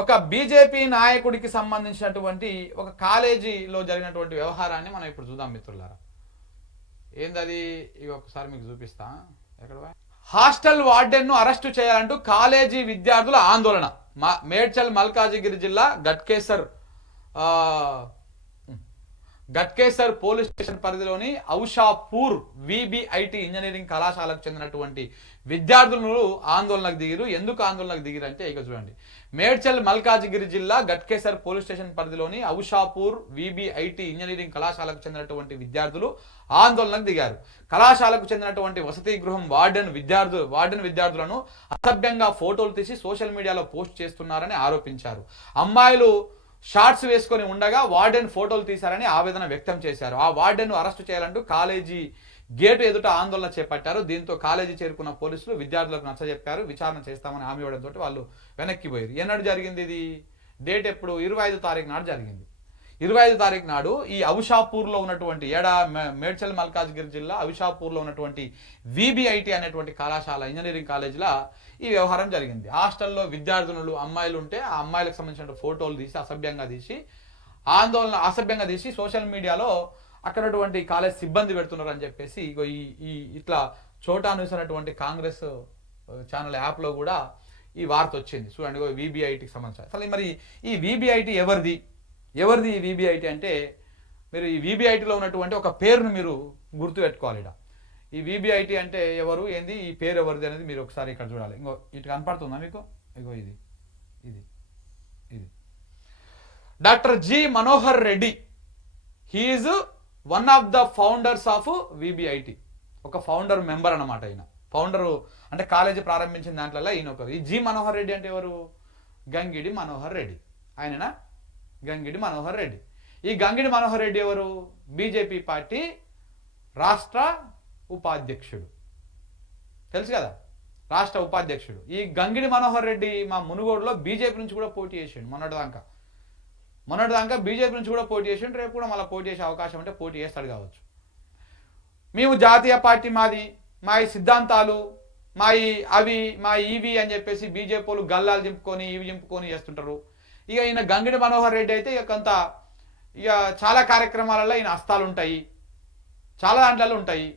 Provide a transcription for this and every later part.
ఒక బీజేపీ నాయకుడికి సంబంధించినటువంటి ఒక కాలేజీలో జరిగినటువంటి వ్యవహారాన్ని మనం ఇప్పుడు చూద్దాం మిత్రులారా. ఏందది? ఇక ఒకసారి మీకు చూపిస్తా. ఎక్కడ హాస్టల్ వార్డెన్ను అరెస్టు చేయాలంటూ కాలేజీ విద్యార్థుల ఆందోళన. మేడ్చల్ మల్కాజిగిరి జిల్లా గట్కేసర్ పోలీస్ స్టేషన్ పరిధిలోని ఔషాపూర్ విబిఐటి ఇంజనీరింగ్ కళాశాలకు చెందినటువంటి విద్యార్థులు ఆందోళనకు దిగిరు. ఎందుకు ఆందోళనకు దిగిరు అంటే ఇక చూడండి. మేడ్చల్ మల్కాజిగిరి జిల్లా గట్కేసర్ పోలీస్ స్టేషన్ పరిధిలోని ఔషాపూర్ విబిఐటి ఇంజనీరింగ్ కళాశాలకు చెందినటువంటి విద్యార్థులు ఆందోళనకు దిగారు. కళాశాలకు చెందినటువంటి వసతి గృహం వార్డెన్ విద్యార్థులను అసభ్యంగా ఫోటోలు తీసి సోషల్ మీడియాలో పోస్ట్ చేస్తున్నారని ఆరోపించారు. అమ్మాయిలు షార్ట్స్ వేసుకొని ఉండగా వార్డెన్ ఫోటోలు తీశారని ఆవేదన వ్యక్తం చేశారు. ఆ వార్డెన్ అరెస్టు చేయాలంటూ కాలేజీ గేటు ఎదుట ఆందోళన చేపట్టారు. దీంతో కాలేజీ చేరుకున్న పోలీసులు విద్యార్థులకు నచ్చజెప్పారు. విచారణ చేస్తామని హామీ ఇవ్వడంతో వాళ్ళు వెనక్కిపోయారు. ఎన్నడు జరిగింది ఇది? డేట్ ఎప్పుడు? 25 తారీఖు నాడు జరిగింది. 25 తారీఖు నాడు ఈ ఔషాపూర్లో ఉన్నటువంటి మేడ్చల్ మల్కాజ్గిరి జిల్లా ఔషాపూర్లో ఉన్నటువంటి విబిఐటి అనేటువంటి కళాశాల ఇంజనీరింగ్ కాలేజీలో ఈ వ్యవహారం జరిగింది. హాస్టల్లో విద్యార్థులు అమ్మాయిలు ఉంటే ఆ అమ్మాయిలకు సంబంధించిన ఫోటోలు తీసి అసభ్యంగా తీసి సోషల్ మీడియాలో అక్కడటువంటి కాలేజ్ సిబ్బంది పెడుతున్నారు అని చెప్పేసి ఈ ఇట్లా చోటా న్యూస్ అనేటువంటి కాంగ్రెస్ ఛానల్ యాప్లో కూడా ఈ వార్త వచ్చింది. చూడండి, విబిఐటికి సంబంధించి. అసలు మరి ఈ విబిఐటి ఎవరిది ఈ విబిఐటి అంటే మీరు ఈ విబిఐటిలో ఉన్నటువంటి ఒక పేరును మీరు గుర్తుపెట్టుకోవాలి. ఈ విబిఐటి అంటే ఎవరు, ఏంది, ఈ పేరు ఎవరిది అనేది మీరు ఒకసారి ఇక్కడ చూడాలి. ఇంకో ఇటు కనపడుతుందా మీకు? ఇగో ఇది doctor G Manohar Reddy. He's one of the founders of VBIT. ఒక ఫౌండర్ మెంబర్ అన్నమాట. ఈయన ఫౌండరు అంటే కాలేజీ ప్రారంభించిన దాంట్లో ఈయన ఒకరు. ఈ జి మనోహర్ రెడ్డి అంటే ఎవరు? గంగిడి మనోహర్ రెడ్డి. ఆయననా? గంగిడి మనోహర్ రెడ్డి. ఈ గంగిడి మనోహర్ రెడ్డి ఎవరు? బీజేపీ పార్టీ రాష్ట్ర ఉపాధ్యక్షుడు. తెలుసు కదా, రాష్ట్ర ఉపాధ్యక్షుడు. ఈ గంగిడి మనోహర్ రెడ్డి మా మునుగోడులో బీజేపీ నుంచి కూడా పోటీ చేసిండు. మొన్నటిదాకా బీజేపీ నుంచి కూడా పోటీ చేసిండు. రేపు కూడా మళ్ళీ పోటీ చేసే అవకాశం ఉంటే పోటీ చేస్తాడు కావచ్చు. మేము జాతీయ పార్టీ, మా ఈ సిద్ధాంతాలు, మా ఇవి అని చెప్పేసి బీజేపీ వాళ్ళు గల్లాలు చింపుకొని చేస్తుంటారు. ఇక ఈయన గంగిడి మనోహర్ రెడ్డి అయితే ఇక చాలా కార్యక్రమాలలో ఈయన హస్తాలు ఉంటాయి, చాలా దాంట్లో ఉంటాయి.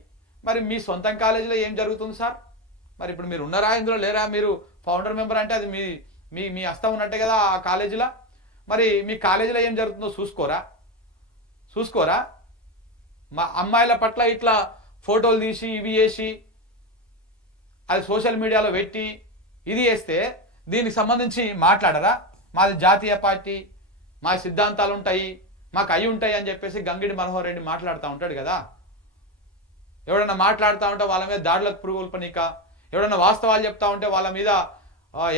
మరి మీ సొంతం కాలేజీలో ఏం జరుగుతుంది సార్? మరి ఇప్పుడు మీరు ఉన్నారా, ఇందులో లేరా? మీరు ఫౌండర్ మెంబర్ అంటే అది మీ హస్తం ఉన్నట్టే కదా ఆ కాలేజీలో. మరి మీ కాలేజీలో ఏం జరుగుతుందో చూసుకోరా? మా అమ్మాయిల పట్ల ఇట్లా ఫోటోలు తీసి ఇవి చేసి అది సోషల్ మీడియాలో పెట్టి ఇది చేస్తే దీనికి సంబంధించి మాట్లాడరా? మాది జాతీయ పార్టీ, మా సిద్ధాంతాలు ఉంటాయి, మాకు అవి ఉంటాయి అని చెప్పేసి గంగిడి మనోహర్ రెడ్డి మాట్లాడుతూ ఉంటాడు కదా. ఎవడన్నా మాట్లాడుతూ ఉంటే వాళ్ళ మీద దాడులకు పురుగుల్పనీక, ఎవడన్నా వాస్తవాలు చెప్తా ఉంటే వాళ్ళ మీద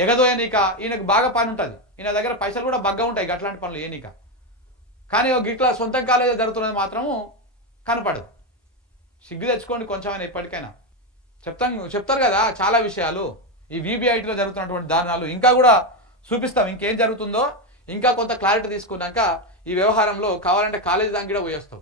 ఎగదోయనీక ఈయనకు బాగా పని ఉంటుంది. ఈయన దగ్గర పైసలు కూడా బగ్గా ఉంటాయి అట్లాంటి పనులు ఏనీక. కానీ గిట్లా సొంతం కాలేజీ జరుగుతున్నది మాత్రము కనపడదు. సిగ్గు తెచ్చుకోండి కొంచెమైనా. ఇప్పటికైనా చెప్తారు కదా చాలా విషయాలు. ఈ విబిఐటిలో జరుగుతున్నటువంటి దారుణాలు ఇంకా కూడా చూపిస్తాం. ఇంకేం జరుగుతుందో ఇంకా కొంత క్లారిటీ తీసుకున్నాక ఈ వ్యవహారంలో కావాలంటే కాలేజీ దానికి కూడా పోయేస్తాం.